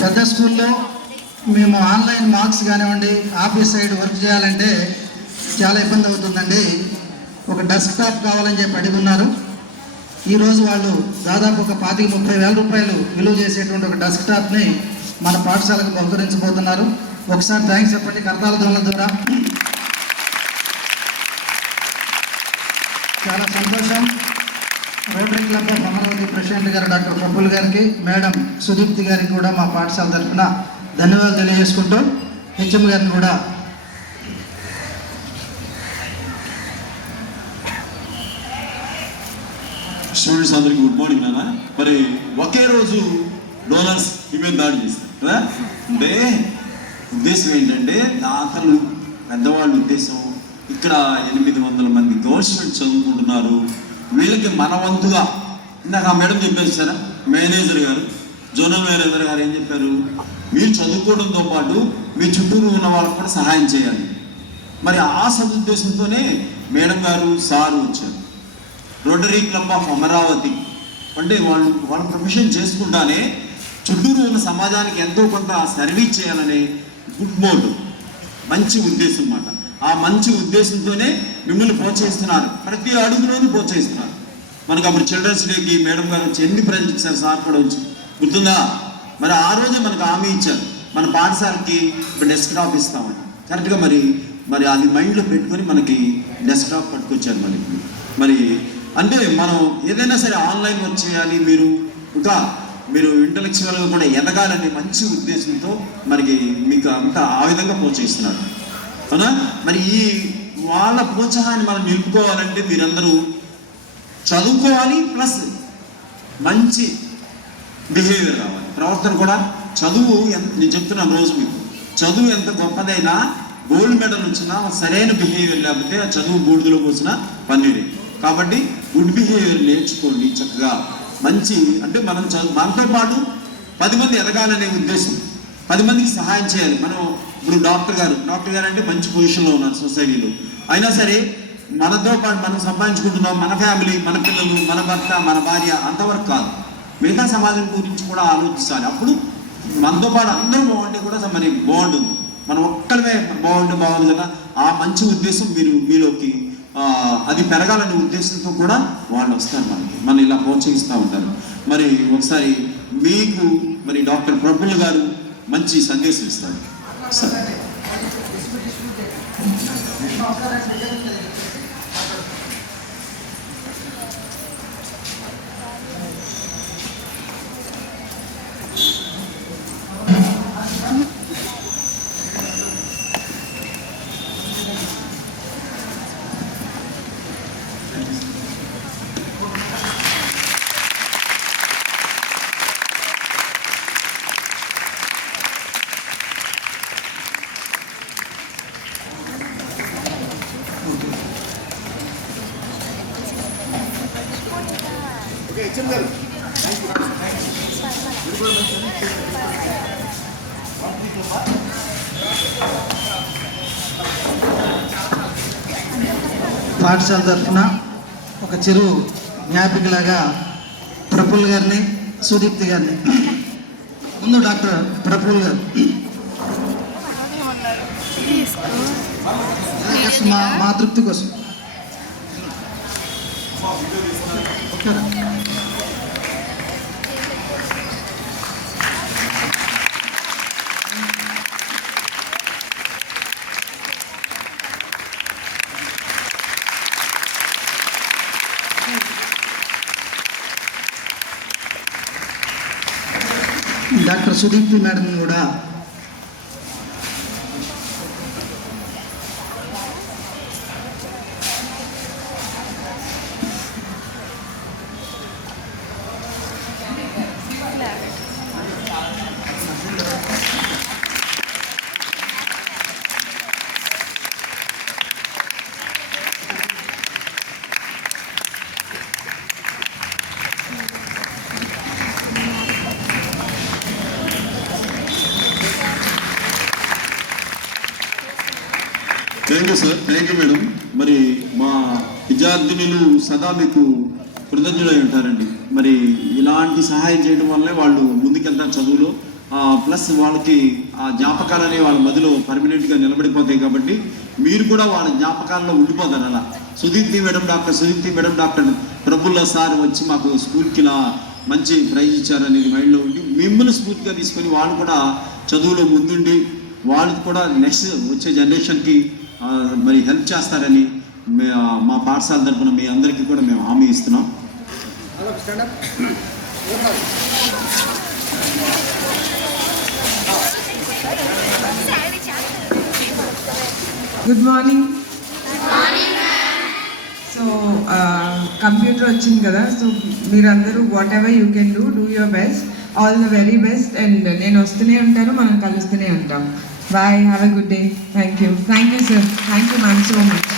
పెద్ద స్కూల్లో మేము ఆన్లైన్ మార్క్స్ కానివ్వండి ఆఫీస్ సైడ్ వర్క్ చేయాలంటే చాలా ఇబ్బంది అవుతుందండి. ఒక డెస్క్టాప్ కావాలని చెప్పి అడుగున్నారు. ఈరోజు వాళ్ళు దాదాపు ఒక 25-30 వేల రూపాయలు విలువ చేసేటువంటి ఒక డెస్క్టాప్ని మన పాఠశాలకు బహుకరించబోతున్నారు. ఒకసారి థ్యాంక్స్ చెప్పండి కరతాళ ధ్వనుల ద్వారా. చాలా సంతోషం. Rotary club of Amaravati president గారు డాక్టర్ ప్రఫుల్ గారికి, మేడం సుదీప్తి గారికి కూడా మా పాఠశాల తరఫున ధన్యవాదాలు తెలియజేసుకుంటూ హెచ్ఎం గారిని కూడా స్టూడెంట్స్ అందరికీ గుడ్ మార్నింగ్ నాన్న. మరి ఒకే రోజు డోనర్స్ ఇవే దాడి చేస్తారు కదా. అంటే ఉద్దేశం ఏంటంటే దాతలు పెద్దవాళ్ళ ఉద్దేశం ఇక్కడ 800 మంది గవర్నమెంట్ చదువుకుంటున్నారు. వీళ్ళకి మన వంతుగా ఇందాక ఆ మేడం చెప్పారు సార్, మేనేజర్ గారు, జోనల్ మేనేజర్ గారు ఏం చెప్పారు, మీరు చదువుకోవడంతో పాటు మీ చుట్టూరు ఉన్న వాళ్ళకు కూడా సహాయం చేయాలి. మరి ఆ సదుద్దేశంతోనే మేడం గారు సారు వచ్చారు. రోటరీ క్లబ్ ఆఫ్ అమరావతి అంటే వాళ్ళ ప్రొఫెషన్ చేసుకుంటానే చుట్టూరు ఉన్న సమాజానికి ఎంతో కొంత సర్వీస్ చేయాలనే గుడ్ మోటివ్, మంచి ఉద్దేశం అన్నమాట. ఆ మంచి ఉద్దేశంతోనే మిమ్మల్ని ప్రోత్సహిస్తున్నారు, ప్రతి అడుగులోనూ ప్రోత్సహిస్తున్నారు. మనకు అప్పుడు చిల్డ్రన్స్ డేకి మేడం గారు వచ్చి ఎన్ని ప్రైజ్లు ఇచ్చారు, సార్ కూడా వచ్చి గుర్తుందా. మరి ఆ రోజే మనకు హామీ ఇచ్చారు, మన పాఠశాలకి ఇప్పుడు డెస్క్టాప్ ఇస్తామని. కరెక్ట్గా మరి అది మైండ్లో పెట్టుకొని మనకి డెస్క్టాప్ పట్టుకొచ్చారు. మరి అంటే మనం ఏదైనా సరే ఆన్లైన్ వర్క్ చేయాలి, మీరు ఇంటలెక్చువల్గా కూడా ఎదగాలనే మంచి ఉద్దేశంతో మనకి మీకు అంతా ఆ విధంగా ప్రోత్సహిస్తున్నారు అవునా. మరి ఈ వాళ్ళ ప్రోత్సాహాన్ని మనం నిలుపుకోవాలంటే మీరందరూ చదువుకోవాలి, ప్లస్ మంచి బిహేవియర్ కావాలి, ప్రవర్తన కూడా. చదువు నేను చెప్తున్నాను రోజు మీకు, చదువు ఎంత గొప్పదైనా గోల్డ్ మెడల్ వచ్చినా సరైన బిహేవియర్ లేకపోతే ఆ చదువు బూడిదలో పోసిన పన్నీరే. కాబట్టి గుడ్ బిహేవియర్ నేర్చుకోండి చక్కగా. మంచి అంటే మనం మనతో పాటు 10 మంది ఎదగాలనే ఉద్దేశం, 10 మందికి సహాయం చేయాలి. మనం ఇప్పుడు డాక్టర్ గారు అంటే మంచి పొజిషన్లో ఉన్నారు సొసైటీలో, అయినా సరే మనతో పాటు మనం సంపాదించుకుంటున్నాం, మన ఫ్యామిలీ, మన పిల్లలు, మన భర్త, మన భార్య అంతవరకు కాదు, మిగతా సమాజం గురించి కూడా ఆలోచించాలి. అప్పుడు మనతో పాటు అందరూ బాగుంటే కూడా మరి బాగుంటుంది. మనం ఒక్కడమే బాగుంది కదా. ఆ మంచి ఉద్దేశం మీలోకి అది పెరగాలనే ఉద్దేశంతో కూడా వాళ్ళు వస్తారు, మనం ఇలా ప్రోత్సహిస్తూ ఉంటారు. మరి ఒకసారి మీకు మరి డాక్టర్ ప్రఫుల్ గారు మంచి సందేశం ఇస్తారు సార్. పాఠశాల తరఫున ఒక చిరు జ్ఞాపికలాగా ప్రఫుల్ గారిని, సుదీప్తి గారిని, ముందు డాక్టర్ ప్రఫుల్ గారు మా తృప్తి కోసం డాక్టర్ సుదీప్తి మేడం కూడా thank you sir, thank you madam. మరి మా విద్యార్థినులు సదా మీకు కృతజ్ఞులై ఉంటారండి. మరి ఇలాంటి సహాయం చేయడం వల్లే వాళ్ళు ముందుకెళ్తారు చదువులో. ప్లస్ వాళ్ళకి ఆ జ్ఞాపకాలు అనేవి వాళ్ళ మదిలో పర్మనెంట్గా నిలబడిపోతాయి. కాబట్టి మీరు కూడా వాళ్ళ జ్ఞాపకాల్లో ఉండిపోతారు. అలా సుదీప్తి మేడం డాక్టర్ ప్రభుల్లా సార్ వచ్చి మాకు స్కూల్కి ఇలా మంచి ప్రైజ్ ఇచ్చారనేది మైండ్లో ఉండి మిమ్మల్ని స్ఫూర్తిగా తీసుకొని వాళ్ళు కూడా చదువులో ముందుండి వాళ్ళు కూడా నెక్స్ట్ వచ్చే జనరేషన్కి మరి హెల్ప్ చేస్తారని మా పాఠశాల తరఫున మీ అందరికీ కూడా మేము హామీ ఇస్తున్నాం. Good morning. సో కంప్యూటర్ వచ్చింది కదా, సో మీరందరూ whatever you can do your best, all the very best. And నేను వస్తూనే ఉంటాను, మనం కలుస్తూనే ఉంటాం. Bye, have a good day. Thank you sir, thank you ma'am so much.